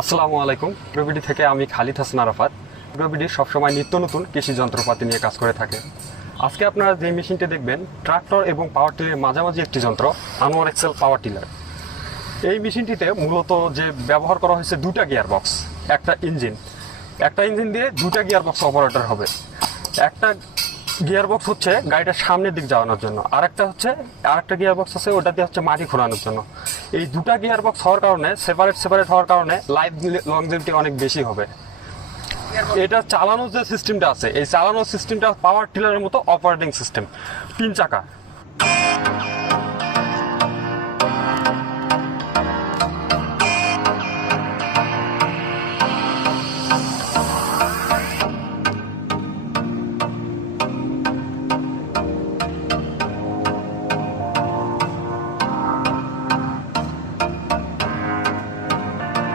আসসালামু আলাইকুম। প্রবিডি থেকে আমি খালিদ হাসান আরাফাত। প্রবিডি সবসময় নিত্য নতুন কৃষি যন্ত্রপাতি নিয়ে কাজ করে থাকে। আজকে আপনারা যে মেশিনটি দেখবেন ট্রাক্টর এবং পাওয়ার টিলারের মাঝামাঝি একটি যন্ত্র, আনোয়ার এক্সেল পাওয়ার টিলার। এই মেশিনটিতে মূলত যে ব্যবহার করা হয়েছে দুটা গিয়ার বক্স, একটা ইঞ্জিন দিয়ে দুটা গিয়ার বক্স অপারেটর হবে। একটা গিয়ার বক্স হচ্ছে গাড়িটার সামনের দিক যাওয়ানোর জন্য, আরেকটা গিয়ার বক্স আছে ওটা দিয়ে হচ্ছে মাটি খোঁড়ানোর জন্য। এই দুটা গিয়ার বক্স হওয়ার কারণে সেপারেট হওয়ার কারণে লাইফ লংজিভিটি অনেক বেশি হবে। এটা চালানোর যে সিস্টেমটা আছে, এই চালানোর সিস্টেমটা পাওয়ার টিলারের মতো অপারেটিং সিস্টেম, 3 চাকা।